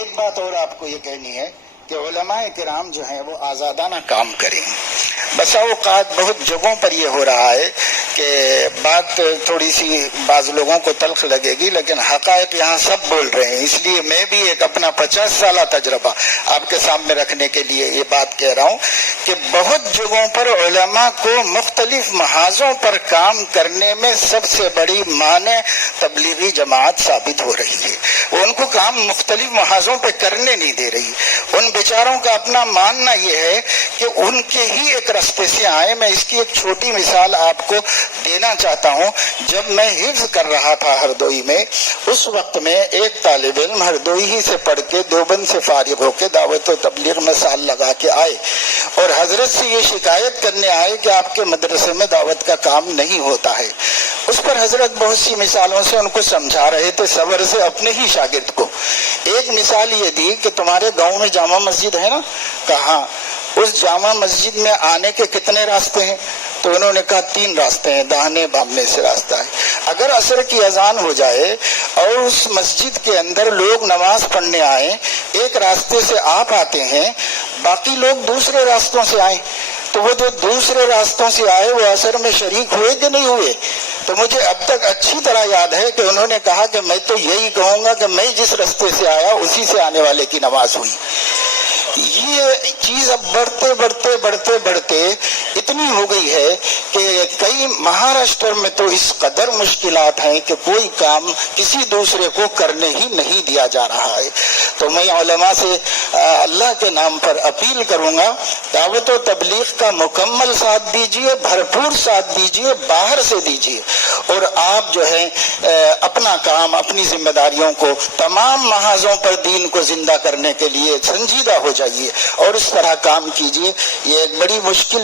ایک بات اور آپ کو یہ کہنی ہے کہ علماء کرام جو ہیں وہ آزادانہ کام کریں. بسا اوقات بہت جگہوں پر یہ ہو رہا ہے کہ بات تھوڑی سی بعض لوگوں کو تلخ لگے گی، لیکن حقائق یہاں سب بول رہے ہیں. اس لیے میں بھی ایک اپنا 50 سالہ تجربہ آپ کے سامنے رکھنے کے لیے یہ بات کہہ رہا ہوں کہ بہت جگہوں پر علماء کو مختلف محاذوں پر کام کرنے میں سب سے بڑی مانع تبلیغی جماعت ثابت ہو رہی ہے. وہ ان کو کام مختلف محاذوں پہ کرنے نہیں دے رہی. ان بیچاروں کا اپنا ماننا یہ ہے کہ ان کے ہی ایک رستے سے آئے. میں اس کی ایک چھوٹی مثال آپ کو دینا چاہتا ہوں. جب میں حفظ کر رہا تھا ہردوئی میں، اس وقت میں ایک طالب علم ہردوئی ہی سے پڑھ کے دیوبند سے فارغ ہو کے دعوت و تبلیغ میں سال لگا کے آئے اور حضرت سے یہ شکایت کرنے آئے کہ آپ کے مدرسے میں دعوت کا کام نہیں ہوتا ہے. اس پر حضرت بہت سی مثالوں سے ان کو سمجھا رہے تھے، صبر سے اپنے ہی شاگرد کو. ایک مثال یہ دی کہ تمہارے گاؤں میں جامع مسجد ہے نا؟ کہا اس جامع مسجد میں آنے کے کتنے راستے ہیں؟ تو انہوں نے کہا 3 راستے ہیں، داہنے بامنے سے راستہ ہے. اگر عصر کی اذان ہو جائے اور اس مسجد کے اندر لوگ نماز پڑھنے آئیں، ایک راستے سے آپ آتے ہیں، باقی لوگ دوسرے راستوں سے آئیں، تو وہ جو دوسرے راستوں سے آئے وہ عصر میں شریک ہوئے کہ نہیں ہوئے؟ تو مجھے اب تک اچھی طرح یاد ہے کہ انہوں نے کہا کہ میں تو یہی کہوں گا کہ میں جس راستے سے آیا اسی سے آنے والے کی نماز ہوئی. یہ چیز اب بڑھتے اتنی ہو گئی ہے کہ کئی مہاراشٹر میں تو اس قدر مشکلات ہیں کہ کوئی کام کسی دوسرے کو کرنے ہی نہیں دیا جا رہا ہے. تو میں علماء سے اللہ کے نام پر اپیل کروں گا، دعوت و تبلیغ کا مکمل ساتھ دیجیے، بھرپور ساتھ دیجیے، باہر سے دیجیے، اور آپ جو ہے اپنا کام، اپنی ذمہ داریوں کو تمام محاذوں پر دین کو زندہ کرنے کے لیے سنجیدہ ہو جائیے اور اس طرح کام کیجیے. یہ ایک بڑی مشکل